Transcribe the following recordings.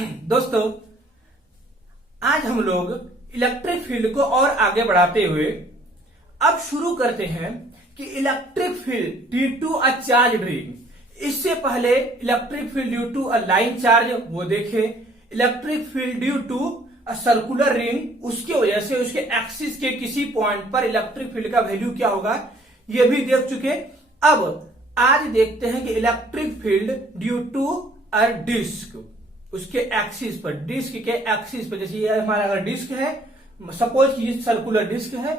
दोस्तों, आज हम लोग इलेक्ट्रिक फील्ड को और आगे बढ़ाते हुए अब शुरू करते हैं कि electric field due to a charge ring. इससे पहले electric field due to a line charge वो देखे, electric field due to a circular ring उसकी वजह से उसके एक्सिस के किसी पॉइंट पर इलेक्ट्रिक फील्ड का वैल्यू क्या होगा ये भी देख चुके। अब आज देखते हैं कि electric field due to a disc, उसके एक्सिस पर, डिस्क के एक्सिस पर, जैसे ये हमारा अगर डिस्क है, सपोज कि ये सर्कुलर डिस्क है,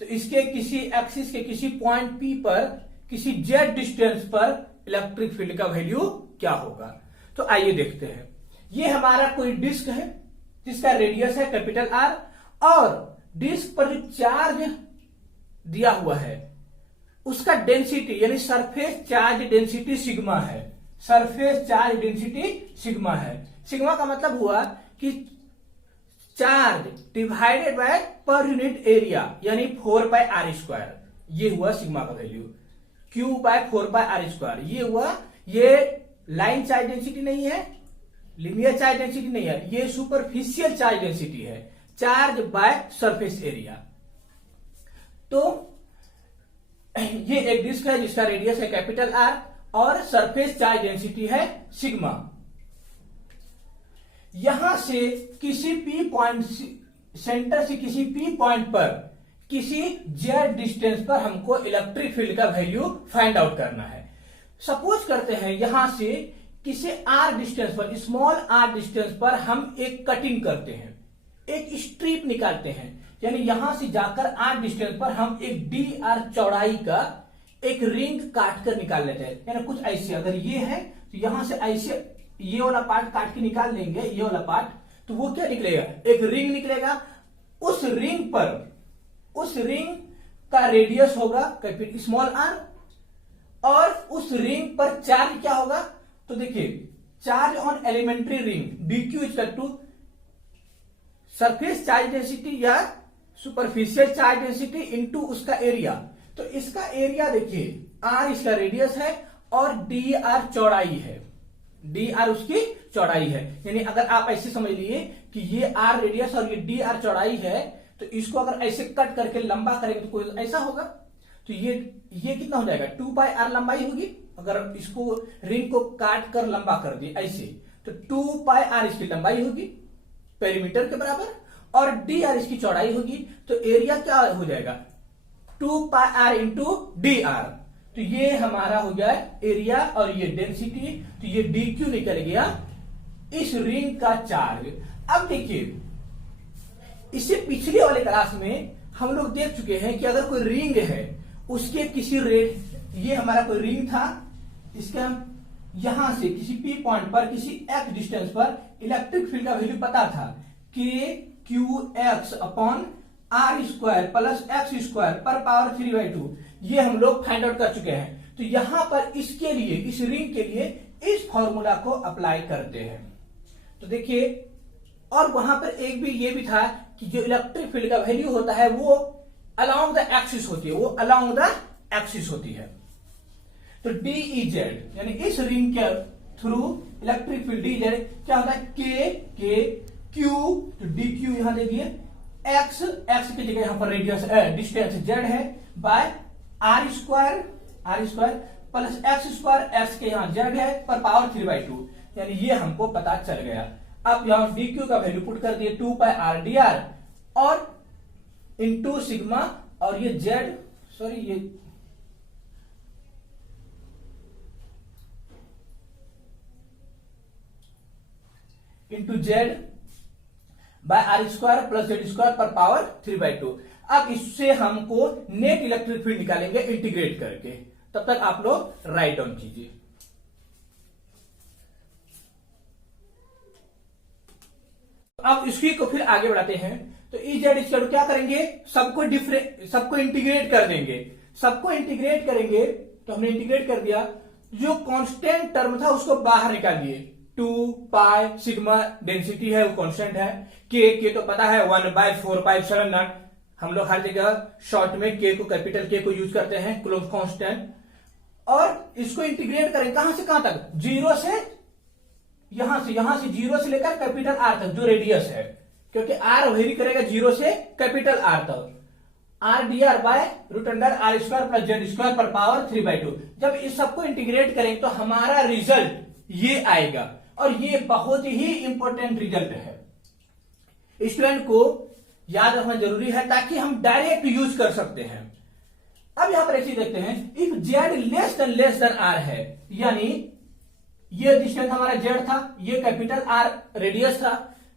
तो इसके किसी एक्सिस के किसी पॉइंट पी पर किसी जेड डिस्टेंस पर इलेक्ट्रिक फील्ड का वैल्यू क्या होगा। तो आइए देखते हैं। ये हमारा कोई डिस्क है जिसका रेडियस है कैपिटल आर, और डिस्क पर जो चार्ज दिया हुआ है उसका डेंसिटी यानी सरफेस चार्ज डेंसिटी सिग्मा है। सरफेस चार्ज डेंसिटी सिग्मा है। सिग्मा का मतलब हुआ कि charge divided by per unit area यानी 4πr²। ये हुआ सिग्मा का वैल्यू, Q/4πr²। ये हुआ, ये लाइन चार्ज डेंसिटी नहीं है, लीनियर चार्ज डेंसिटी नहीं है, ये सुपरफिशियल चार्ज डेंसिटी है, चार्ज बाय सरफेस एरिया। तो ये एक डिस्क है जिसका रेडियस है कैपिटल आर और सरफेस चार्ज डेंसिटी है सिग्मा। यहां से किसी पी पॉइंट, सेंटर से किसी पी पॉइंट पर किसी जेड डिस्टेंस पर हमको इलेक्ट्रिक फील्ड का वैल्यू फाइंड आउट करना है। सपोज करते हैं यहां से किसी आर डिस्टेंस पर, स्मॉल आर डिस्टेंस पर हम एक कटिंग करते हैं, एक स्ट्रिप निकालते हैं, यानी यहां से जाकर आर डिस्टेंस पर हम एक डी आर चौड़ाई का एक रिंग काट कर निकाल लेते हैं। यानी कुछ ऐसे, अगर ये है तो यहां से ऐसे ये वाला पार्ट काट के निकाल लेंगे, ये वाला पार्ट, तो वो क्या निकलेगा, एक रिंग निकलेगा। उस रिंग पर, उस रिंग का रेडियस होगा कैपिटल स्मॉल आर, और उस रिंग पर चार्ज क्या होगा, तो देखिए charge on elementary ring dq equal to surface charge density या सुपरफिशियल चार्ज डेंसिटी इनटू उसका एरिया। तो इसका एरिया देखिए, r इसका रेडियस है और dr चौड़ाई है, dr उसकी चौड़ाई है। यानी अगर आप ऐसे समझ लिए कि ये r रेडियस और ये dr चौड़ाई है, तो इसको अगर ऐसे कट करके लंबा करेंगे तो कोई ऐसा होगा, तो ये कितना हो जाएगा, 2πr लंबाई होगी। अगर इसको रिंग को काट कर लंबा कर दिए ऐसे, तो 2πr इसकी लंबाई होगी पेरीमीटर के बराबर, और dr इसकी चौड़ाई होगी। तो एरिया क्या हो जाएगा, 2πr इंटू dr। तो ये हमारा हो गया एरिया और ये डेंसिटी, तो ये dq निकल गया इस रिंग का चार्ज। अब देखिए, इससे पिछले वाले क्लास में हम लोग देख चुके हैं कि अगर कोई रिंग है, उसके किसी ये हमारा कोई रिंग था, इसका यहां से किसी पी पॉइंट पर किसी एक्स डिस्टेंस पर इलेक्ट्रिक फील्ड का वैल्यू पता था, KQX/r² प्लस x² पर पावर 3/2। ये हम लोग फाइंड आउट कर चुके हैं। तो यहां पर इसके लिए, इस रिंग के लिए इस फॉर्मूला को अप्लाई करते हैं। तो देखिए, और वहां पर एक भी ये भी था कि जो इलेक्ट्रिक फील्ड का वैल्यू होता है वो अलोंग द एक्सिस होती है, वो अलोंग द एक्सिस होती है। तो DEZ यानी इस रिंग के थ्रू इलेक्ट्रिक फील्ड DZ क्या होता है, K Q, तो DQ यहां दे दिए, x की जगह यहां पर रेडियस डिस्टेंस z है, by r² plus x² x के यहां z है पर पावर 3/2। यानी ये हमको पता चल गया। अब यहां dq का वैल्यू पुट कर दिए 2πr dr और इंटू सिग्मा, और ये z, सॉरी ये into z by r² plus z² पर पावर 3/2। अब इससे हमको नेट इलेक्ट्रिक फील्ड निकालेंगे इंटीग्रेट करके। तब तक आप लोग राइट डाउन कीजिए। अब इसकी को फिर आगे बढ़ाते हैं। तो EZ इक्वल क्या करेंगे, सबको इंटीग्रेट कर देंगे। सबको इंटीग्रेट करेंगे, तो हमने इंटीग्रेट कर दिया, जो कांस्टेंट टर्म था उसको बाहर निकाल दिए। 2π सिग्मा डेंसिटी है, वो कांस्टेंट है। के तो पता है 1/4πε0। हम लोग हर जगह शॉर्ट में के को, कैपिटल के को यूज करते हैं, क्लोज कांस्टेंट। और इसको इंटीग्रेट करें कहां से कहां तक, 0 से यहां से जीरो से लेकर कैपिटल आर तक जो रेडियस है, क्योंकि आर वेरी करेगा जीरो से कैपिटल आर तक, r d r by root under r square plus z square पर पावर 3/2। जब इस सबको इंटीग्रेट करेंगे तो हमारा रिजल्ट ये आएगा, और ये बहुत ही इंपॉर्टेंट रिजल्ट है, स्टूडेंट को याद रखना जरूरी है ताकि हम डायरेक्ट यूज कर सकते हैं। अब यहां पर एक चीज देखते हैं, if z less than r है, यानी ये डिस्टेंस हमारा जेड था, ये कैपिटल आर रेडियस था,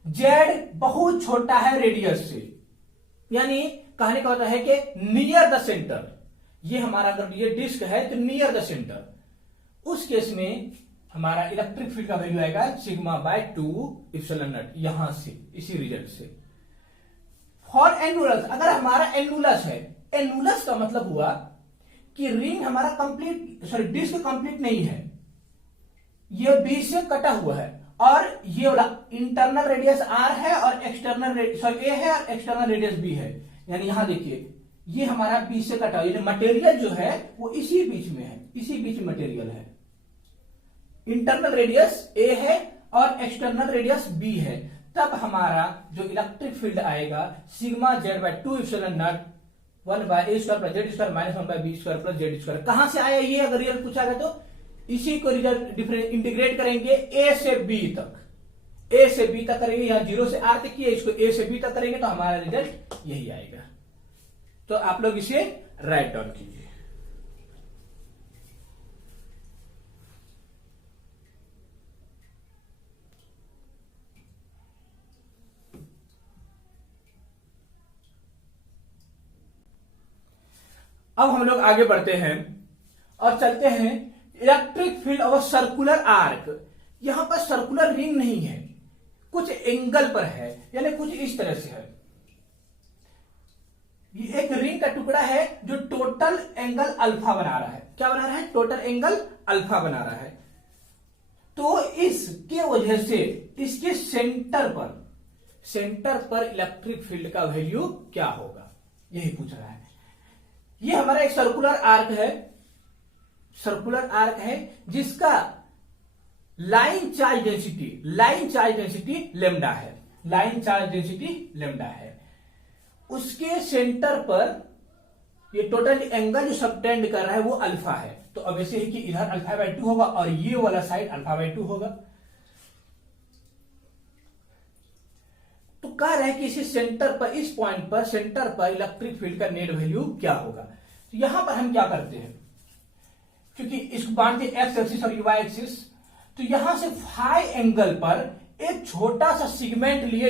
जेड बहुत छोटा है रेडियस से, यानी कहने का होता है कि नियर द सेंटर, ये हमारा अगर ये डिस्क है तो नियर द सेंटर, उस केस में हमारा इलेक्ट्रिक फील्ड का वैल्यू आएगा सिग्मा बाय 2 इप्सिलॉन नॉट, यहां से इसी रिजल्ट से। फॉर एनुलस, अगर हमारा एनुलस है, एनुलस का मतलब हुआ कि रिंग हमारा कंप्लीट डिस्क कंप्लीट नहीं है, ये बी से कटा हुआ है, और ये वाला इंटरनल रेडियस आर है और एक्सटर्नल ए है और एक्सटर्नल रेडियस बी है, यानी यहां देखिए ये हमारा बी से कटा हुआ, मटेरियल जो है वो इसी बीच में है, इसी बीच में मटेरियल है, इंटरनल रेडियस ए है और एक्सटर्नल रेडियस बी है, तब हमारा जो इलेक्ट्रिक फील्ड आएगा sigma z by 2 epsilon naught 1 by a square plus z square minus 1 by b square plus z square. कहां से आया ये, अगर रिजल्ट पूछा गया तो इसी को रिजल्ट इंटीग्रेट करेंगे ए से बी तक, ए से बी तक करेंगे, यहां जीरो से आर तक किया, इसको ए से बी तक करेंगे तो हमारा रिजल्ट यही आएगा। तो आप लोग इसे राइट डाउन कीजिए। अब हम लोग आगे बढ़ते हैं और चलते हैं electric field of circular arc. यहां पर सर्कुलर रिंग नहीं है, कुछ एंगल पर है, यानी कुछ इस तरह से है, ये एक रिंग का टुकड़ा है जो टोटल एंगल अल्फा बना रहा है। क्या बना रहा है? टोटल एंगल अल्फा बना रहा है। तो इसके वजह से इसके सेंटर पर इलेक्ट्रिक फील्ड का वैल्यू क्या होगा, यही पूछ रहा है। ये हमारा एक सर्कुलर आर्क है जिसका लाइन चार्ज डेंसिटी लेमडा है, लाइन चार्ज डेंसिटी लेमडा है। उसके सेंटर पर ये टोटल एंगल जो सबटेंड कर रहा है वो अल्फा है, तो अब ऐसे ही कि इधर अल्फा बाय 2 होगा और ये वाला साइड अल्फा बाय 2 होगा। तो कह रहे हैं कि इसी सेंटर पर, इस पॉइंट पर, सेंटर पर इलेक्ट्रिक फील्ड का नेट वैल्यू क्या होगा। तो यहां पर हम क्या करते हैं, क्योंकि इसको बांधते एक्स एक्सिस और वाई एक्सिस, तो यहां से फाई एंगल पर एक छोटा सा सेगमेंट लिए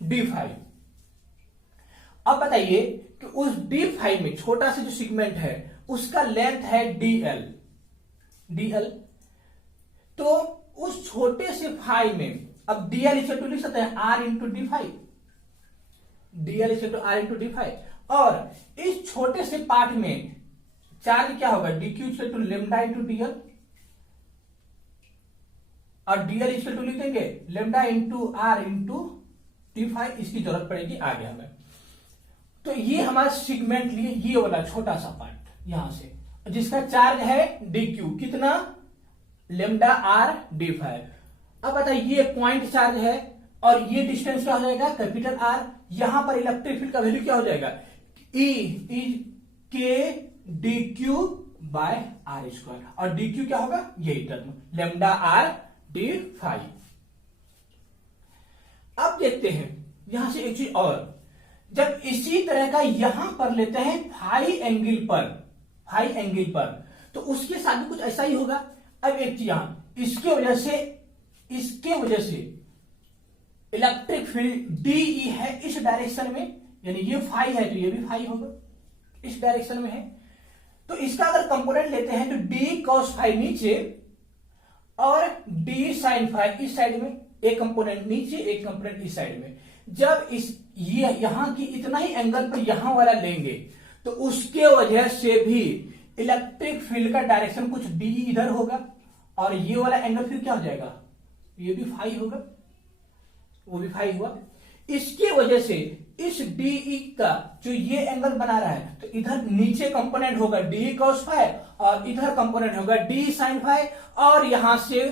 डी फाई, अब बताइए कि उस डी फाई में छोटा सा जो सेगमेंट है उसका लेंथ है डीएल। तो उस छोटे से फाई में अब डीएल इसे लिख सकते हैं r into d phi, d l इसे आर इंटू डी फाई। और इस छोटे से पार्ट में चार्ज क्या होगा, d q equal to lambda into d l, और डीएल इक्वल टू लिख देंगे lambda into r into d phi, इसकी जरूरत पड़ेगी आगे हमें। तो ये हमारा सेगमेंट लिए ये वाला छोटा सा पार्ट यहां से, जिसका चार्ज है डी क्यू, कितना, लेमडा आर डी फाई। अब बताइए ये पॉइंट चार्ज है और ये डिस्टेंस क्या हो जाएगा, कैपिटल आर। यहां पर इलेक्ट्रिक फील्ड का वैल्यू क्या हो जाएगा, e k d q by r square, और डी क्यू क्या होगा, यही term lambda r d phi. अब देखते हैं यहां से एक चीज और, जब इसी तरह का यहां पर लेते हैं फाई एंगल पर, तो उसके साथ भी कुछ ऐसा ही होगा। अब एक चीज यहां इसके वजह से इलेक्ट्रिक फील्ड डीई है इस डायरेक्शन में, यानी ये फाई है तो ये भी फाई होगा, इस डायरेक्शन में है। तो इसका अगर कंपोनेंट लेते हैं तो डी कॉस फाई नीचे और डी साइन फाई इस साइड में, एक कंपोनेंट नीचे एक कंपोनेंट इस साइड में। जब ये यहां की इतना ही एंगल पर यहां वाला लेंगे तो उसके वजह से भी इलेक्ट्रिक फील्ड का डायरेक्शन कुछ डी इधर होगा, और ये वाला एंगल फिर क्या हो जाएगा, ये भी फाई होगा, वो भी फाई हुआ। इसकी वजह से इस DE का जो ये एंगल बना रहा है, तो इधर नीचे कंपोनेंट होगा DE cos फाई और इधर कंपोनेंट होगा DE sin फाई, और यहां से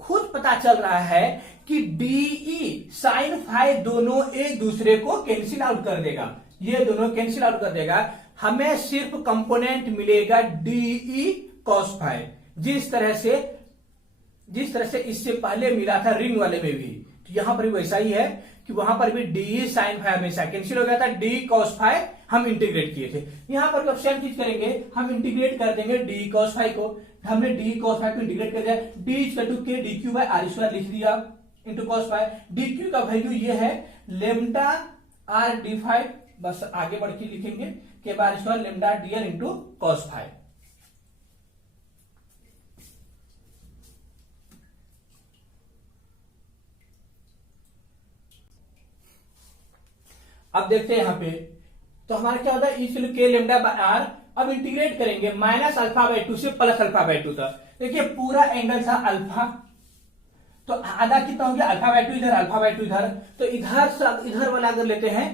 खुद पता चल रहा है कि DE sin फाई दोनों एक दूसरे को कैंसिल आउट कर देगा, ये दोनों कैंसिल आउट कर देगा। हमें सिर्फ कंपोनेंट मिलेगा DE cos फाई, जिस तरह से इससे पहले मिला था रिंग वाले में भी। तो यहां पर भी वैसा ही है कि वहां पर भी DE sin फाई हमेशा कैंसिल हो गया था, DE cos फाई हम इंटीग्रेट किए थे। यहां पर भी सेम चीज करेंगे, हम इंटीग्रेट कर देंगे DE cos फाई को। हमने DE cos फाई को इंटीग्रेट कर दिया, D equal to K dq by r square लिख दिया इंटू cos फाई। dq का वैल्यू ये है लेमडा r d फाई, बस आगे बढ़ के लिखेंगे K बार square lambda dr into cos phi. अब देखते हैं यहां पे, तो हमारा क्या होता है इक्वल के लेमडा बाय आर। अब इंटीग्रेट करेंगे माइनस अल्फा बाय 2 से प्लस अल्फा बाय 2 तक। देखिए पूरा एंगल था अल्फा, तो आधा कितना हो गया अल्फा बाय 2 इधर, अल्फा बाय 2 इधर, तो इधर वाला अगर लेते हैं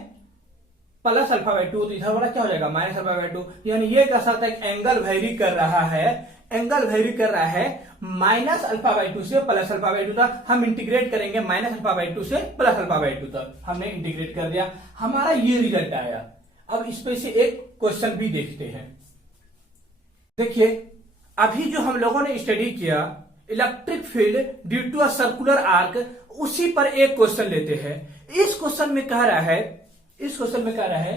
प्लस अल्फा बाय 2 तो इधर वाला क्या हो जाएगा माइनस अल्फा बाय 2। यानी ये कह सकता है एंगल वेरी कर रहा है, एंगल वेरी कर रहा है माइनस अल्फा बाय 2 से प्लस अल्फा बाय 2 तक। हम इंटीग्रेट करेंगे माइनस अल्फा बाय 2 से प्लस अल्फा बाय 2 तक। हमने इंटीग्रेट कर दिया, हमारा ये रिजल्ट आया। अब इसमें से एक क्वेश्चन भी देखते हैं। देखिए अभी जो हम लोगों ने स्टडी किया electric field due to a circular arc, उसी पर एक क्वेश्चन लेते हैं। इस क्वेश्चन में कह रहा है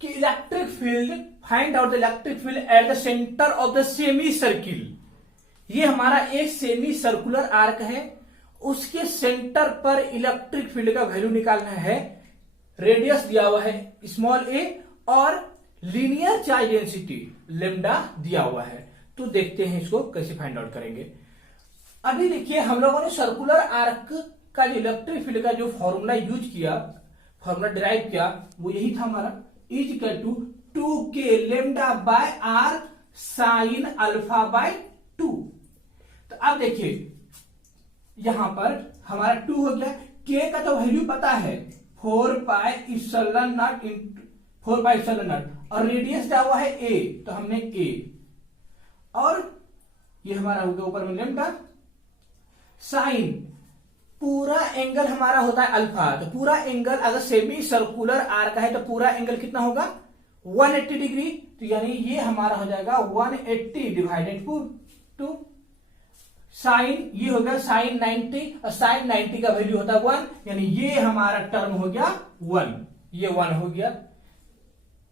कि electric field, find out the electric field at the centre of the semi circle. ये हमारा एक सेमी सर्कुलर आर्क है, उसके सेंटर पर इलेक्ट्रिक फील्ड का वैल्यू निकालना है। रेडियस दिया हुआ है स्मॉल a और लीनियर चार्ज डेंसिटी लेमडा दिया हुआ है। तो देखते हैं इसको कैसे फाइंड आउट करेंगे। अभी देखिए हम लोगों ने सर्कुलर आर्क का जो इलेक्ट्रिक फील्ड का जो फॉर्मूला यूज किया, फॉर्मूला डिराइव किया, वो यही था हमारा is equal to 2k lambda by r sine alpha by 2। तो अब देखिए यहां पर हमारा 2 हो गया, k का तो वैल्यू पता है 4 pi epsilon naught into 4 pi epsilon naught, और रेडियस क्या हुआ है a, तो हमने a, और ये हमारा हो गया ऊपर में लेमडा साइन। पूरा एंगल हमारा होता है अल्फा, तो पूरा एंगल अगर सेमी सर्कुलर आर्क है तो पूरा एंगल कितना होगा 180 डिग्री। तो यानी ये हमारा हो जाएगा 180 डिवाइडेड टू साइन, ये हो गया साइन 90, और साइन 90 का वैल्यू होता है 1, यानी ये हमारा टर्म हो गया 1, ये 1 हो गया।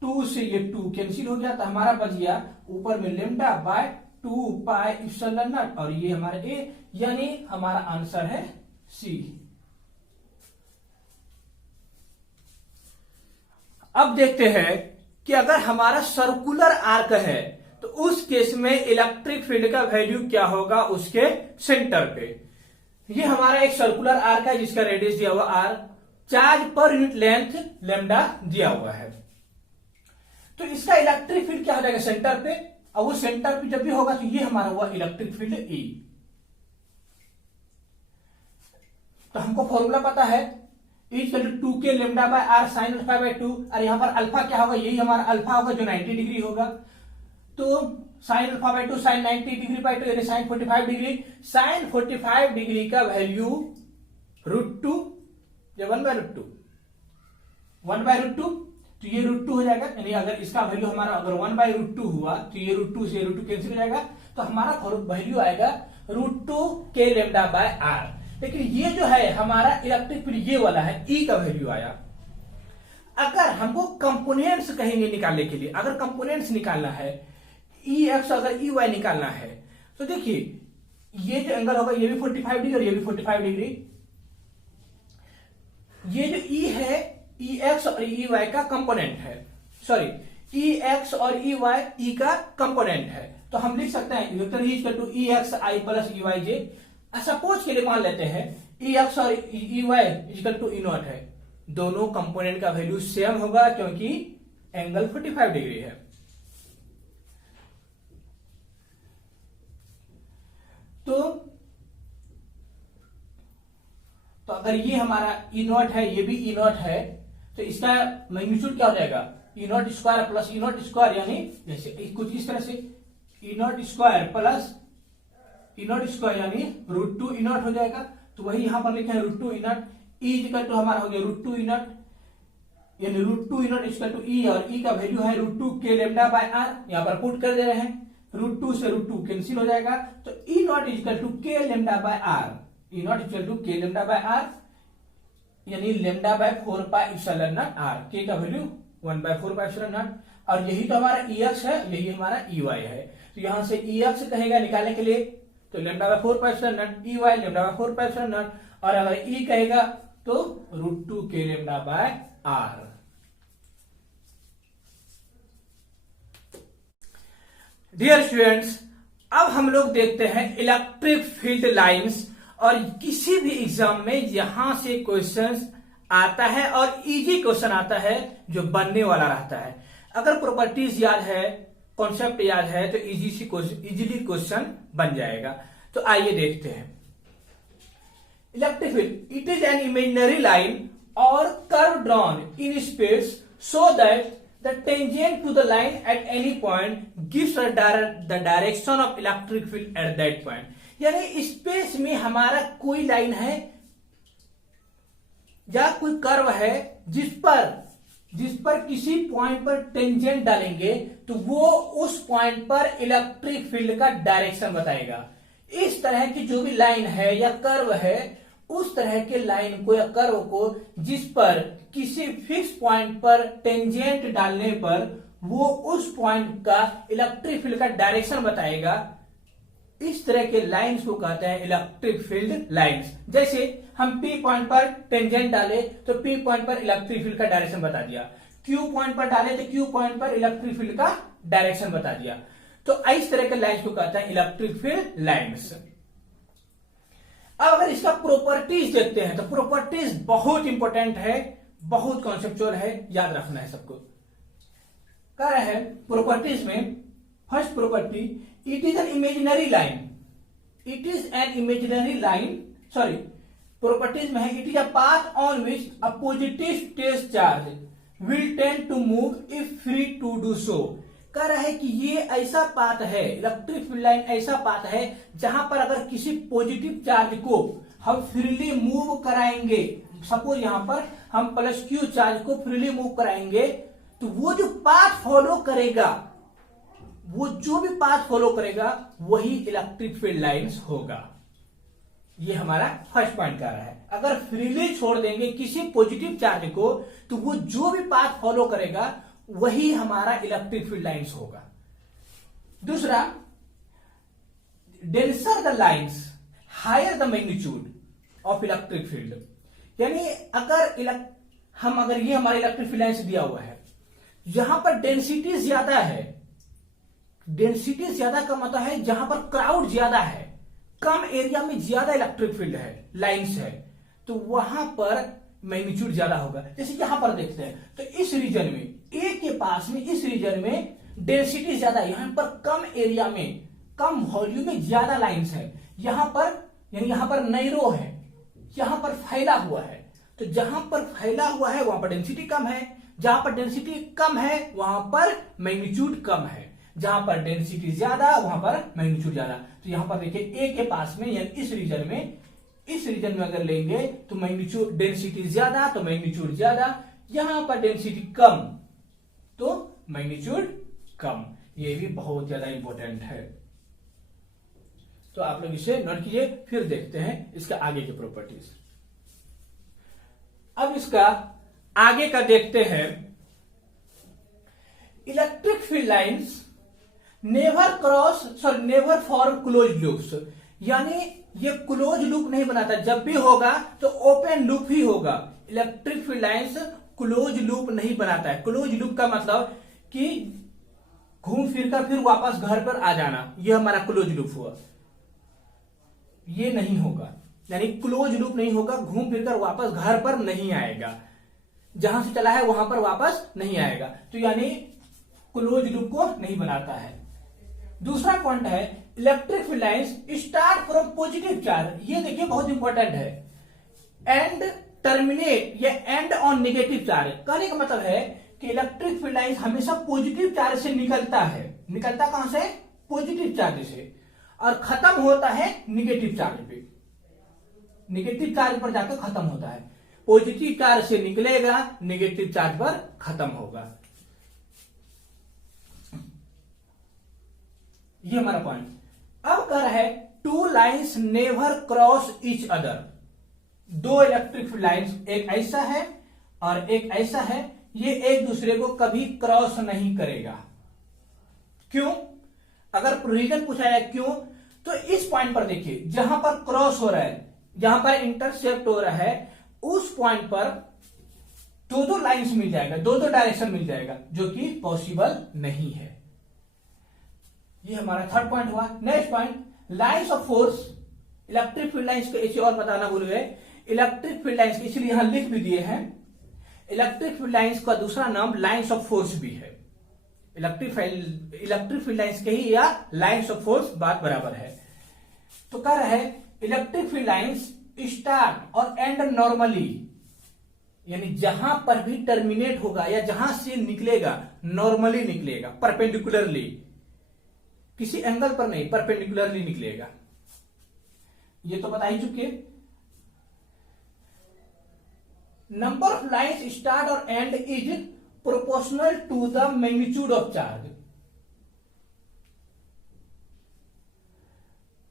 2 से ये 2 कैंसिल हो गया, तो हमारा बच गया ऊपर में lambda by 2 pi epsilon naught, और ये हमारा a, यानी हमारा आंसर है C। अब देखते हैं कि अगर हमारा सर्कुलर आर्क है तो उस केस में इलेक्ट्रिक फील्ड का वैल्यू क्या होगा उसके सेंटर पे। ये हमारा एक सर्कुलर आर्क है जिसका रेडियस दिया हुआ r, charge per unit length lambda दिया हुआ है। तो इसका इलेक्ट्रिक फील्ड क्या हो जाएगा सेंटर पे, और वो सेंटर पे जब भी होगा तो ये हमारा हुआ इलेक्ट्रिक फील्ड E। तो हमको फॉर्मूला पता है equal to 2k lambda by r sine alpha by 2, और यहां पर अल्फा क्या होगा, यही हमारा अल्फा होगा जो 90 डिग्री होगा। तो sine alpha by 2 sine 90 degree by 2 यानी साइन 45 डिग्री। साइन 45 डिग्री का वैल्यू √2 या 1/√2, 1/√2, तो ये √2 हो जाएगा। यानी अगर इसका वैल्यू हमारा अगर 1/√2 हुआ तो ये √2 से √2 कैंसिल हो जाएगा, तो हमारा वैल्यू आएगा √2k लेमडा बाय आर। लेकिन ये जो है हमारा इलेक्ट्रिक फील्ड ये वाला है, E का वैल्यू आया। अगर हमको कंपोनेंट्स कहेंगे निकालने के लिए, अगर कंपोनेंट्स निकालना है EX अगर EY निकालना है, तो देखिए ये जो एंगल होगा ये भी 45 डिग्री और ये भी 45 डिग्री। ये जो E है EX और EY का कंपोनेंट है, सॉरी EX और EY E का कंपोनेंट है। तो हम लिख सकते हैं vector E equal to EXI plus EYJ। Suppose के लिए मान लेते हैं EX और EY इक्वल टू E0 है, दोनों कंपोनेंट का वैल्यू सेम होगा क्योंकि एंगल 45 डिग्री है। तो अगर ये हमारा E0 है, ये भी E0 है, तो इसका मैग्नीट्यूड क्या हो जाएगा, E naught square plus E naught square, यानी जैसे कुछ इस तरह से E naught square plus E naught square यानी √2 ई नॉट हो जाएगा। तो वही यहां पर लिखे हैं √2 ई नॉट, ई इक्वल टू हमारा हो गया √2 ई नॉट, यानी √2 ई नॉट इक्वल टू ई, और ई का वैल्यू है √2 k लैम्डा बाय आर, यहां पर पुट कर दे रहे हैं, √2 से √2 कैंसिल हो जाएगा, तो E naught equal to k lambda by r, E naught equal to k lambda by r, यानी lambda by 4 pi epsilon naught r, k का वैल्यू 1/4 पाई एप्सिलॉन नॉट, और यही तो हमारा EX है, यही हमारा EY है। तो यहां से EX कहेगा निकालने के लिए तो lambda by 4 pi epsilon naught, EY lambda by 4 pi epsilon naught, और अगर E कहेगा तो √2 k lambda by r. Dear students, अब हम लोग देखते हैं इलेक्ट्रिक फील्ड लाइंस, और किसी भी एग्जाम में यहां से क्वेश्चंस आता है और इजी क्वेश्चन आता है जो बनने वाला रहता है। अगर प्रॉपर्टीज याद है, कॉन्सेप्ट याद है तो इजीली क्वेश्चन बन जाएगा। तो आइए देखते हैं electric field, it is an imaginary line और curve drawn in space so that the tangent to the line at any point gives the direction of electric field at that point। यानी space में हमारा कोई line है या कोई curve है जिस पर किसी पॉइंट पर टेंजेंट डालेंगे तो वो उस पॉइंट पर इलेक्ट्रिक फील्ड का डायरेक्शन बताएगा। इस तरह की जो भी लाइन है या कर्व है, उस तरह के लाइन को या कर्व को जिस पर किसी फिक्स पॉइंट पर टेंजेंट डालने पर वो उस पॉइंट का इलेक्ट्रिक फील्ड का डायरेक्शन बताएगा, इस तरह के लाइंस को कहते हैं इलेक्ट्रिक फील्ड लाइंस। जैसे हम P पॉइंट पर टेंजेंट डाले तो P पॉइंट पर इलेक्ट्रिक फील्ड का डायरेक्शन बता दिया, Q पॉइंट पर डाले तो Q पॉइंट पर इलेक्ट्रिक फील्ड का डायरेक्शन बता दिया। तो इस तरह के लाइंस को कहते हैं इलेक्ट्रिक फील्ड लाइंस। अब अगर इसका प्रॉपर्टीज देखते हैं तो प्रॉपर्टीज बहुत इंपॉर्टेंट है, बहुत कॉन्सेप्चुअल है, याद रखना है सबको। कह रहे हैं प्रॉपर्टीज में first property, it is an imaginary line, it is an imaginary line, sorry properties में है it is a path on which a positive space charge will tend to move if free to do so. कह रहा है कि ये ऐसा path है, electric field line ऐसा पाथ है जहां पर अगर किसी पॉजिटिव चार्ज को हम फ्रीली मूव कराएंगे, सपोज यहां पर हम +Q चार्ज को फ्रीली मूव कराएंगे, तो वो जो पाथ फॉलो करेगा, वो जो भी पाथ फॉलो करेगा वही इलेक्ट्रिक फील्ड लाइंस होगा। ये हमारा फर्स्ट पॉइंट कह रहा है। अगर फ्रीली छोड़ देंगे किसी पॉजिटिव चार्ज को तो वो जो भी पाथ फॉलो करेगा वही हमारा इलेक्ट्रिक फील्ड लाइंस होगा। दूसरा, denser the lines higher the magnitude of electric field, यानी अगर ये हमारा इलेक्ट्रिक फील्ड लाइंस दिया हुआ है, जहां पर डेंसिटी ज्यादा है, डेंसिटी ज्यादा का मतलब है जहां पर क्राउड ज्यादा है, कम एरिया में ज्यादा इलेक्ट्रिक फील्ड है, लाइंस है, तो वहां पर मैग्नीट्यूड ज्यादा होगा। जैसे यहां पर देखते हैं तो इस रीजन में ए के पास में, इस रीजन में डेंसिटी ज्यादा है, यहां पर कम एरिया में, कम वॉल्यूम में ज्यादा लाइंस है, यहां पर यानी यहां पर नैरो है, यहां पर फैला हुआ है। तो जहां पर फैला हुआ है वहां पर डेंसिटी कम है, जहां पर डेंसिटी कम है वहां पर मैग्नीट्यूड कम है, जहां पर डेंसिटी ज्यादा वहां पर मैग्नीट्यूड ज्यादा। तो यहां पर देखिए ए के पास में यानी इस रीजन में, इस रीजन में अगर लेंगे तो मैग्नीट्यूड डेंसिटी ज्यादा तो मैग्नीट्यूड ज्यादा, यहां पर डेंसिटी कम तो मैग्नीट्यूड कम। ये भी बहुत ज्यादा इंपॉर्टेंट है, तो आप लोग इसे नोट कीजिए। फिर देखते हैं इसका आगे की प्रॉपर्टीज। अब इसका आगे का देखते हैं, electric field lines never form close loops, यानी ये क्लोज लूप नहीं बनाता, जब भी होगा तो ओपन लूप ही होगा। Electric field lines close loop नहीं बनाता है। क्लोज लूप का मतलब कि घूम फिर कर फिर वापस घर पर आ जाना, यह हमारा क्लोज लूप हुआ, ये नहीं होगा। यानी क्लोज लूप नहीं होगा, घूम फिर कर वापस घर पर नहीं आएगा, जहां से चला है वहां पर वापस नहीं आएगा, तो यानी क्लोज लूप को नहीं बनाता है। दूसरा पॉइंट है, electric field lines start from positive charge, ये देखिए बहुत इंपॉर्टेंट है, एंड टर्मिनेट या एंड ऑन नेगेटिव चार्ज। कहने का मतलब है कि इलेक्ट्रिक फील्ड लाइंस हमेशा पॉजिटिव चार्ज से निकलता है। निकलता कहां से? पॉजिटिव चार्ज से, और खत्म होता है निगेटिव चार्ज पे। निगेटिव चार्ज पर जाकर खत्म होता है। पॉजिटिव चार्ज से निकलेगा, निगेटिव चार्ज पर खत्म होगा। ये हमारा पॉइंट। अब कह रहा है two lines never cross each other. दो इलेक्ट्रिक फील्ड लाइंस, एक ऐसा है और एक ऐसा है, ये एक दूसरे को कभी क्रॉस नहीं करेगा। क्यों? अगर रीजन पूछा जाए क्यों, तो इस पॉइंट पर देखिए, जहां पर क्रॉस हो रहा है, जहां पर इंटरसेप्ट हो रहा है, उस पॉइंट पर दो दो लाइंस मिल जाएगा, दो दो डायरेक्शन मिल जाएगा, जो कि पॉसिबल नहीं है। ये हमारा थर्ड पॉइंट हुआ। Next point, lines of force. Electric field lines को ऐसे और बताना भूल गए। इलेक्ट्रिक फील्ड लाइंस, इसलिए यहां लिख भी दिए हैं, इलेक्ट्रिक फील्ड लाइंस का दूसरा नाम लाइंस ऑफ फोर्स भी है। इलेक्ट्रिक फील्ड लाइंस के ही या लाइंस ऑफ फोर्स बात बराबर है। तो कह रहा है इलेक्ट्रिक फील्ड लाइंस स्टार्ट और एंड नॉर्मली, यानी जहां पर भी टर्मिनेट होगा या जहां से निकलेगा, नॉर्मली निकलेगा, परपेंडिकुलरली, किसी एंगल पर नहीं, परपेंडिकुलरली निकलेगा। ये तो बता ही चुके। नंबर ऑफ लाइंस स्टार्ट और end is proportional to the magnitude of charge.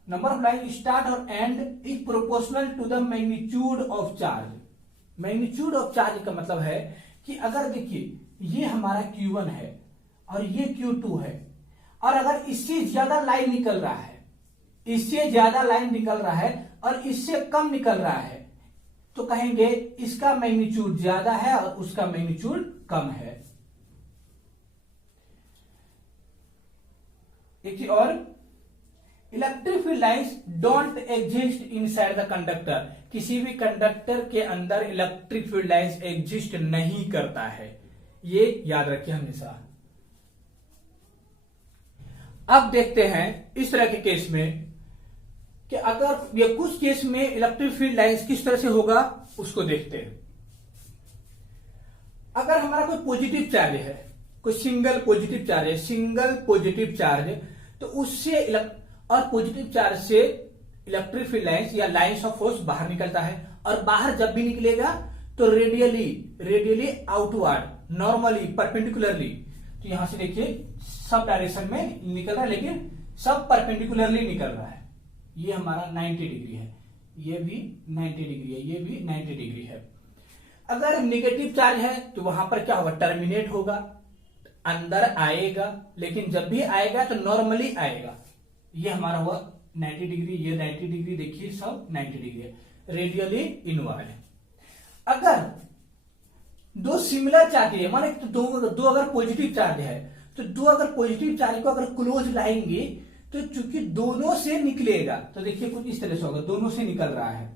Number of line start और end is proportional to the magnitude of charge. Magnitude of charge का मतलब है कि अगर देखिए ये हमारा Q1 है और ये Q2 है, और अगर इससे ज्यादा लाइन निकल रहा है, इससे ज्यादा लाइन निकल रहा है और इससे कम निकल रहा है, तो कहेंगे इसका मैग्नीट्यूड ज्यादा है और उसका मैग्नीट्यूड कम है। एक और, electric field lines don't exist inside the conductor. किसी भी कंडक्टर के अंदर इलेक्ट्रिक फील्ड लाइंस एग्जिस्ट नहीं करता है, ये याद रखिए हमेशा। अब देखते हैं इस तरह के केस में कि अगर ये कुछ केस में इलेक्ट्रिक फील्ड लाइंस किस तरह से होगा, उसको देखते हैं। अगर हमारा कोई पॉजिटिव चार्ज है, कोई सिंगल पॉजिटिव चार्ज है, सिंगल पॉजिटिव चार्ज, तो उससे और पॉजिटिव चार्ज से इलेक्ट्रिक फील्ड लाइंस या लाइंस ऑफ फोर्स बाहर निकलता है, और बाहर जब भी निकलेगा तो रेडियली आउटवर्ड, नॉर्मली, परपेंडिकुलरली। तो यहां से देखिए सब डायरेक्शन में निकल रहा है, लेकिन सब परपेंडिकुलरली निकल रहा है। ये हमारा 90 डिग्री है, ये भी 90 डिग्री है, ये भी 90 डिग्री है। अगर नेगेटिव चार्ज है तो वहां पर क्या होगा? टर्मिनेट होगा, अंदर आएगा, लेकिन जब भी आएगा तो नॉर्मली आएगा। ये हमारा हुआ 90 डिग्री, ये 90 डिग्री, देखिए सब 90 डिग्री है, रेडियली इनवर्ड। अगर दो सिमिलर चार्ज है, माने दो अगर पॉजिटिव चार्ज है, तो दो अगर पॉजिटिव चार्ज को अगर क्लोज लाएंगे तो चूंकि दोनों से निकलेगा, तो देखिए कुछ इस तरह से होगा, दोनों से निकल रहा है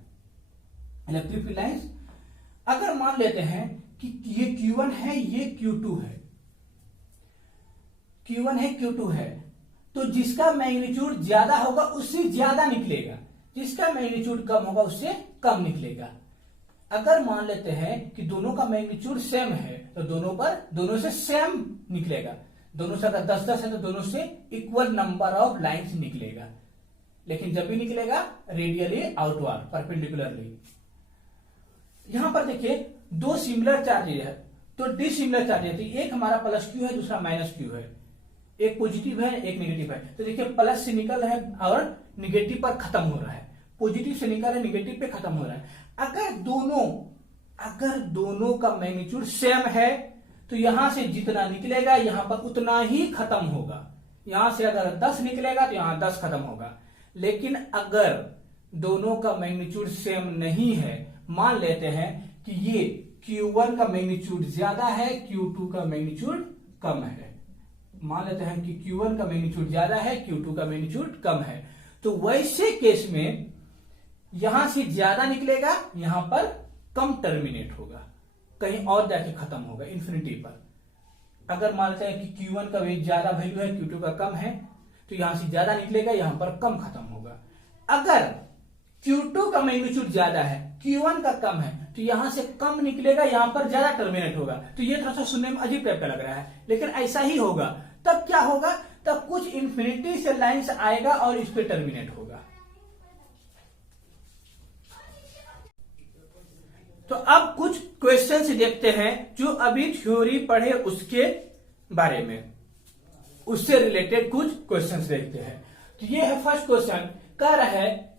इलेक्ट्रिक फील्ड लाइंस। अगर मान लेते हैं कि ये Q1 है, ये Q2 है, Q1 है, Q2 है, तो जिसका मैग्नीट्यूड ज्यादा होगा उससे ज्यादा निकलेगा, जिसका मैग्नीट्यूड कम होगा उससे कम निकलेगा। अगर मान लेते हैं कि दोनों का मैग्नीट्यूड सेम है, तो दोनों से सेम निकलेगा। दोनों से अगर 10-10 है तो दोनों से इक्वल नंबर ऑफ लाइंस निकलेगा, लेकिन जब भी निकलेगा रेडियली आउटवर्ड, परपेंडिकुलरली। यहां पर देखिए दो सिमिलर चार्जेज है तो डिसिमिलर चार्जेज है, एक हमारा प्लस Q है, दूसरा माइनस Q है, एक पॉजिटिव है, एक नेगेटिव है। तो देखिए प्लस से निकल रहा है और नेगेटिव पर खत्म हो रहा है, पॉजिटिव से निकल रहा है, नेगेटिव पे खत्म हो रहा है। अगर दोनों का मैग्नीट्यूड सेम है तो यहां से जितना निकलेगा यहां पर उतना ही खत्म होगा। यहां से अगर 10 निकलेगा तो यहां 10 खत्म होगा। लेकिन अगर दोनों का मैग्नीट्यूड सेम नहीं है, मान लेते हैं कि ये Q1 का मैग्नीट्यूड ज्यादा है, Q2 का मैग्नीट्यूड कम है, मान लेते हैं कि Q1 का मैग्नीट्यूड ज्यादा है, Q2 का मैग्नीट्यूड कम है, तो वैसे केस में यहां से ज्यादा निकलेगा, यहां पर कम टर्मिनेट होगा, कहीं और जाके खत्म होगा इंफिनिटी पर। अगर मान लेते हैं कि Q1 का ज्यादा वैल्यू है, Q2 का कम है, तो यहां से ज्यादा निकलेगा, यहां पर कम खत्म होगा। अगर Q2 का मैग्नीट्यूड ज्यादा है, Q1 का कम है तो यहां से कम निकलेगा, यहां पर ज्यादा टर्मिनेट होगा। तो ये थोड़ा सा सुनने में अजीब टाइप का लग रहा है, लेकिन ऐसा ही होगा। तब क्या होगा, तब कुछ इंफिनिटी से लाइंस आएगा और इस पे टर्मिनेट होगा। तो अब कुछ क्वेश्चंस देखते हैं जो अभी थ्योरी पढ़े उसके बारे में, उससे रिलेटेड कुछ क्वेश्चंस देखते हैं। तो ये है फर्स्ट क्वेश्चन, कह रहा है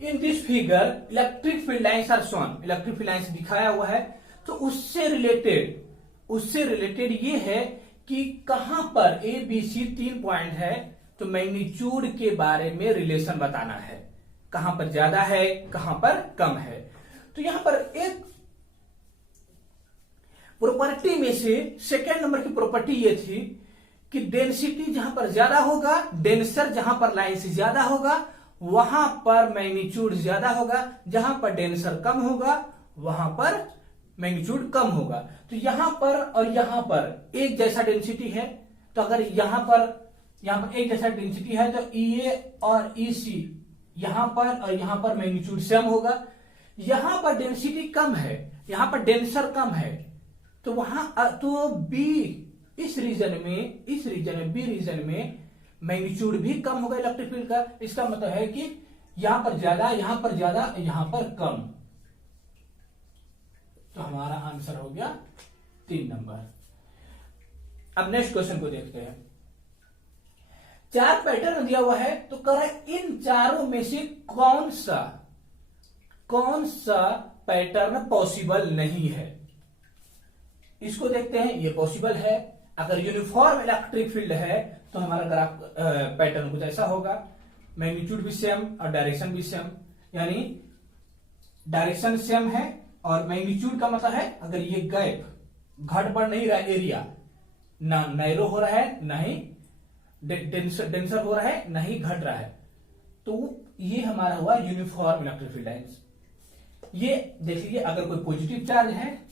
in this figure electric field lines are shown, electric field lines दिखाया हुआ है। तो उससे रिलेटेड ये है कि कहां पर ए बी सी 3 पॉइंट है, तो मैग्नीट्यूड के बारे में रिलेशन बताना है, कहां पर ज्यादा है कहां पर कम है। तो यहां पर एक प्रॉपर्टी में से सेकेंड नंबर की प्रॉपर्टी ये थी कि डेंसिटी जहां पर ज्यादा होगा, डेंसर जहां पर लाइन से ज्यादा होगा वहां पर मैग्नीट्यूड ज्यादा होगा, जहां पर डेंसर कम होगा वहां पर मैग्नीट्यूड कम होगा। तो यहां पर और यहां पर एक जैसा डेंसिटी है, तो अगर यहां पर एक जैसा डेंसिटी है तो EA और EC यहां पर और यहां पर मैग्नीट्यूड सेम होगा। यहां पर डेंसिटी कम है, यहां पर डेंसर कम है, तो वहां तो बी इस रीजन में मैग्नीट्यूड भी कम होगा इलेक्ट्रिक फील्ड का। इसका मतलब है कि यहां पर ज्यादा, यहां पर कम। तो हमारा आंसर हो गया 3 नंबर। अब नेक्स्ट क्वेश्चन को देखते हैं। 4 पैटर्न दिया हुआ है, तो कह रहा है इन चारों में से कौन सा पैटर्न पॉसिबल नहीं है। इसको देखते हैं, ये पॉसिबल है। अगर यूनिफॉर्म इलेक्ट्रिक फील्ड है तो हमारा ग्राफ पैटर्न कुछ ऐसा होगा, मैग्नीट्यूड भी सेम और डायरेक्शन भी सेम, यानी डायरेक्शन सेम है और मैग्नीट्यूड का मतलब है अगर ये गैप घट बढ़ नहीं रहा, एरिया ना नैरो हो रहा है ना ही डेंसर हो रहा है ना ही घट रहा है, तो ये हमारा हुआ यूनिफॉर्म इलेक्ट्रिक फील्ड लाइंस। ये देख लीजिए, अगर कोई पॉजिटिव चार्ज है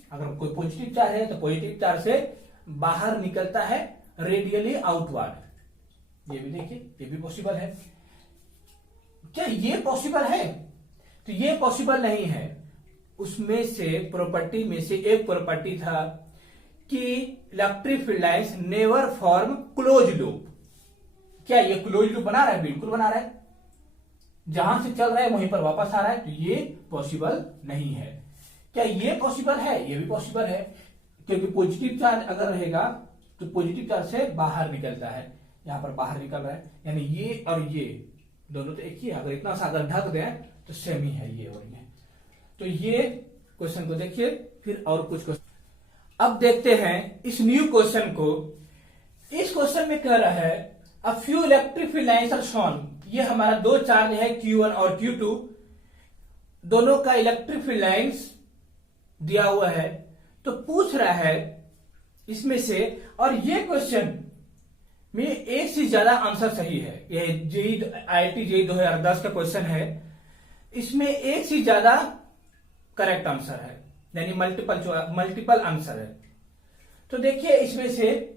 तो पॉजिटिव चार्ज से बाहर निकलता है रेडियली आउटवर्ड। ये भी देखिए, ये भी पॉसिबल है। क्या ये पॉसिबल है? तो ये पॉसिबल नहीं है। उसमें से प्रॉपर्टी में से एक प्रॉपर्टी था कि electric field lines never form close loop. क्या ये क्लोज लूप बना रहा है? बिल्कुल बना रहा है। जहां से चल रहा है वहीं पर वापस आ रहा है, तो ये पॉसिबल नहीं है। क्या ये पॉसिबल है? ये भी पॉसिबल है, क्योंकि पॉजिटिव चार्ज अगर रहेगा तो पॉजिटिव चार्ज से बाहर निकलता है, यहां पर बाहर निकल रहा है, यानी ये और ये दोनों तो एक ही है। अगर इतना सा अगर ढक दें तो सेम ही है ये और ये। तो ये क्वेश्चन को देखिए, फिर और कुछ क्वेश्चन अब देखते हैं इस न्यू क्वेश्चन को। इस क्वेश्चन में कह रहा है a few electric field lines are shown. ये हमारा 2 चार्ज है Q1 और Q2, दोनों का इलेक्ट्रिक फील्ड लाइंस दिया हुआ है। तो पूछ रहा है इसमें से, और ये क्वेश्चन में एक से ज्यादा आंसर सही है। ये IIT JEE 2010 का क्वेश्चन है, इसमें एक से ज्यादा करेक्ट आंसर है, यानी मल्टीपल आंसर है। तो देखिए इसमें से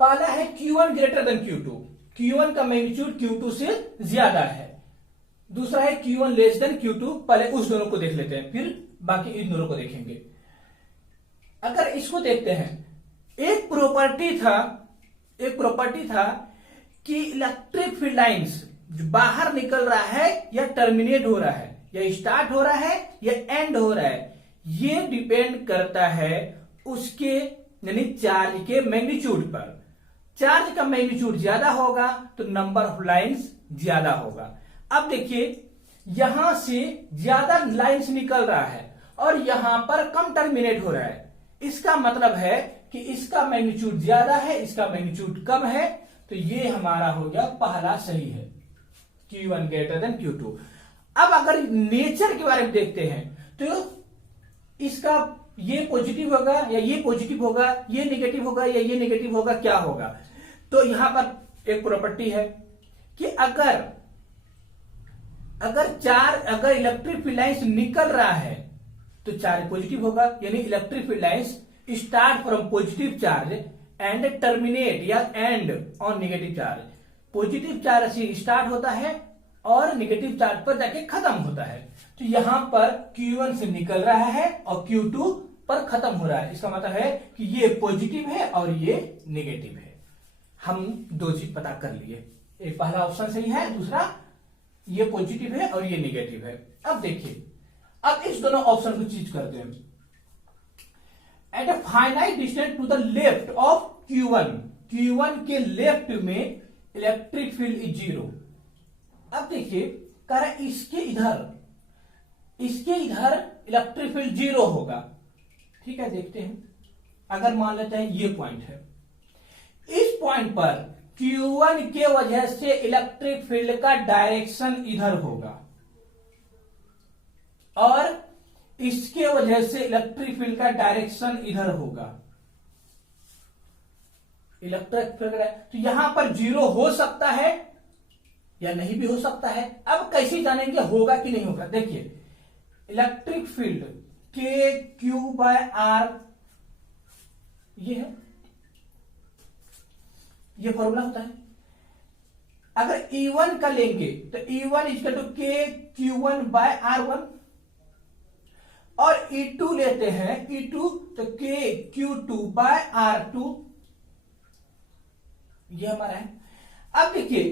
पहला है Q1 greater than Q2, Q1 का मैग्नीट्यूड Q2 से ज्यादा है। दूसरा है Q1 लेस देन Q2। पहले उस दोनों को देख लेते हैं, फिर बाकी इन दोनों को देखेंगे। अगर इसको देखते हैं, एक प्रॉपर्टी था कि इलेक्ट्रिक फील्ड लाइंस जो बाहर निकल रहा है या टर्मिनेट हो रहा है, या स्टार्ट हो रहा है या एंड हो रहा है, ये डिपेंड करता है उसके यानी चार्ज के मैग्नीट्यूड पर। चार्ज का मैग्नीट्यूड ज्यादा होगा तो नंबर ऑफ लाइंस ज्यादा होगा। अब देखिए, यहां से ज्यादा लाइंस निकल रहा है और यहां पर कम टर्मिनेट हो रहा है। इसका मतलब है कि इसका मैग्नीट्यूड ज्यादा है, इसका मैग्नीट्यूड कम है। तो ये हमारा हो गया पहला सही है, Q1 ग्रेटर देन Q2। अब अगर नेचर के बारे में देखते हैं तो इसका ये पॉजिटिव होगा या ये पॉजिटिव होगा, ये नेगेटिव होगा या ये नेगेटिव होगा, क्या होगा? तो यहां पर एक प्रॉपर्टी है कि अगर इलेक्ट्रिक फील्ड लाइंस निकल रहा है तो चार्ज पॉजिटिव होगा, यानी electric field lines start from positive charge and terminate या end on negative charge. Positive charge से स्टार्ट होता है और नेगेटिव चार्ज पर जाके खत्म होता है। तो यहां पर Q1 से निकल रहा है और Q2 पर खत्म हो रहा है। इसका मतलब है कि ये पॉजिटिव है और ये नेगेटिव है। हम दो चीज पता कर लिए, एक पहला ऑप्शन सही है, दूसरा ये पॉजिटिव है और ये नेगेटिव है। अब देखिए, अब इस दोनों ऑप्शन को चीज करते हैं। At a finite distance to the left of Q1 के लेफ्ट में इलेक्ट्रिक फील्ड इज 0। अब देखिए, कह रहा है इसके इधर इलेक्ट्रिक फील्ड 0 होगा। ठीक है, देखते हैं। अगर मान लेते हैं ये पॉइंट है, इस पॉइंट पर Q1 के वजह से इलेक्ट्रिक फील्ड का डायरेक्शन इधर होगा और इसके वजह से इलेक्ट्रिक फील्ड का डायरेक्शन इधर होगा। इलेक्ट्रिक फील्ड तो यहां पर 0 हो सकता है या नहीं भी हो सकता है। अब कैसे जानेंगे होगा कि नहीं होगा? देखिए, इलेक्ट्रिक फील्ड KQ/R ये है, ये फॉर्मूला होता है। अगर E1 का लेंगे तो E1 इक्वल टू KQ1/R1 और E2 लेते हैं E2 तो KQ2/R2 ये हमारा है। अब देखिए,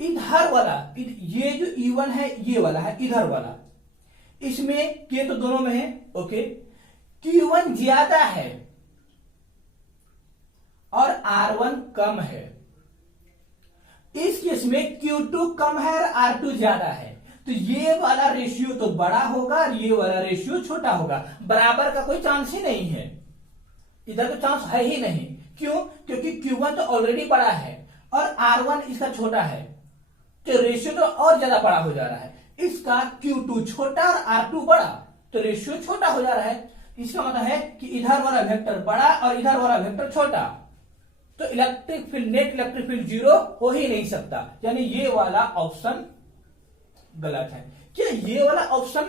इधर वाला ये जो E1 है ये वाला है, इधर वाला, इसमें K तो दोनों में है, ओके। Q1 ज्यादा है और R1 कम है। इस केस में Q2 कम है और R2 ज्यादा है। तो ये वाला रेशियो तो बड़ा होगा और ये वाला रेशियो छोटा होगा। बराबर का कोई चांस ही नहीं है, इधर तो चांस है ही नहीं। क्यों? क्योंकि Q1 तो ऑलरेडी बड़ा है और R1 इसका छोटा है, तो रेशियो तो और ज्यादा बड़ा हो जा रहा है। इसका Q2 छोटा और R2 बड़ा, तो रेशियो छोटा हो जा रहा है। इसका मतलब है कि इधर वाला वेक्टर बड़ा और इधर वाला वेक्टर छोटा, तो electric field, net electric field 0 हो ही नहीं सकता। यानी ये वाला ऑप्शन गलत है। क्या ये वाला ऑप्शन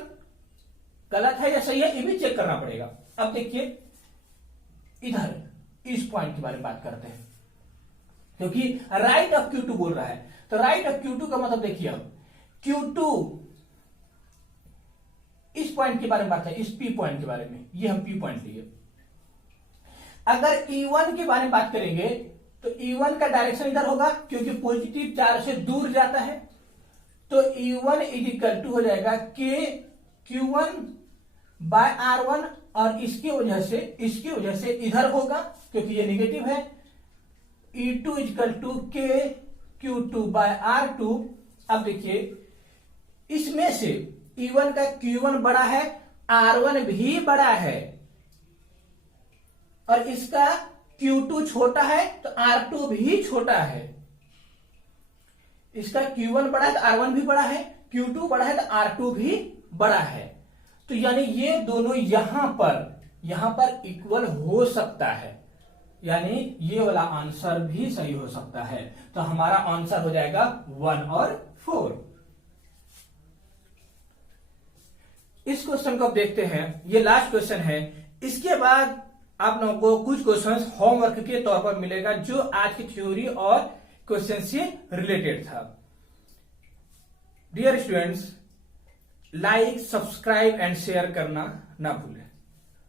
गलत है या सही है, ये भी चेक करना पड़ेगा। अब देखिए, इधर इस पॉइंट के बारे में बात करते हैं, क्योंकि राइट ऑफ Q2 बोल रहा है। तो राइट ऑफ Q2 का मतलब देखिए, अब Q2 इस पॉइंट के बारे में बात है, इस P पॉइंट के बारे में, ये हम P पॉइंट लिए। अगर E1 के बारे में बात करेंगे तो E1 का डायरेक्शन इधर होगा, क्योंकि पॉजिटिव चार्ज से दूर जाता है। तो E1 इज इक्वल टू हो जाएगा KQ1/R1 और इसकी वजह से इधर होगा, क्योंकि ये नेगेटिव है। E2 is equal to KQ2/R2। अब देखिए, इसमें से E1 का Q1 बड़ा है, R1 भी बड़ा है और इसका Q2 छोटा है तो R2 भी छोटा है। इसका Q1 बड़ा है तो R1 भी बड़ा है, Q2 बड़ा है तो R2 भी बड़ा है। तो यानी ये दोनों यहां पर इक्वल हो सकता है, यानी ये वाला आंसर भी सही हो सकता है। तो हमारा आंसर हो जाएगा 1 और 4। इस क्वेश्चन को आप देखते हैं, ये लास्ट क्वेश्चन है। इसके बाद आप लोगों को कुछ क्वेश्चंस होमवर्क के तौर पर मिलेगा, जो आज की थ्योरी और क्वेश्चन से रिलेटेड था। Dear students, like, subscribe and share करना ना भूलें।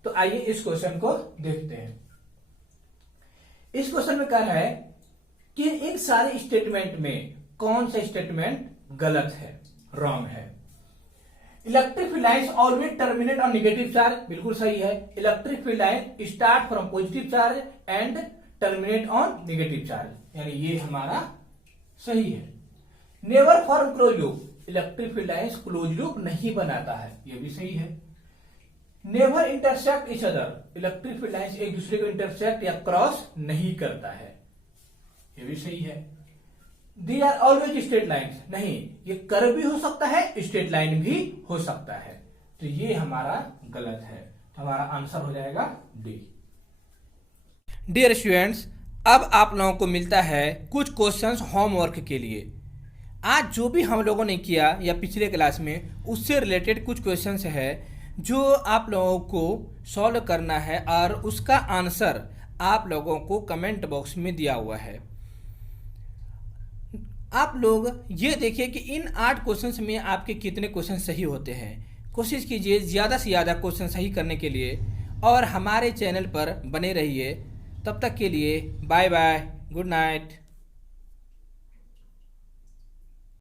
तो आइए इस क्वेश्चन को देखते हैं। इस क्वेश्चन में कह रहा है कि इन सारे स्टेटमेंट में कौन सा स्टेटमेंट गलत है, रॉन्ग है। Electric field lines always terminate on negative charge, बिल्कुल सही है। Electric field line start from positive charge and terminate on negative charge, यानी ये हमारा सही है। Never form close loop, electric field lines close loop नहीं बनाता है, ये भी सही है। Never intersect each other, electric field lines एक दूसरे को इंटरसेक्ट या क्रॉस नहीं करता है, ये भी सही है। They are always straight lines, नहीं, ये कर्व भी हो सकता है, स्ट्रेट लाइन भी हो सकता है, तो ये हमारा गलत है। तो हमारा आंसर हो जाएगा डी। डियर स्टूडेंट्स, अब आप लोगों को मिलता है कुछ क्वेश्चंस होमवर्क के लिए। आज जो भी हम लोगों ने किया या पिछले क्लास में, उससे रिलेटेड कुछ क्वेश्चंस है जो आप लोगों को सॉल्व करना है और उसका आंसर आप लोगों को कमेंट बॉक्स में दिया हुआ है। आप लोग ये देखिए कि इन 8 क्वेश्चंस में आपके कितने क्वेश्चन सही होते हैं। कोशिश कीजिए ज़्यादा से ज़्यादा क्वेश्चन सही करने के लिए और हमारे चैनल पर बने रहिए। तब तक के लिए बाय बाय, गुड नाइट।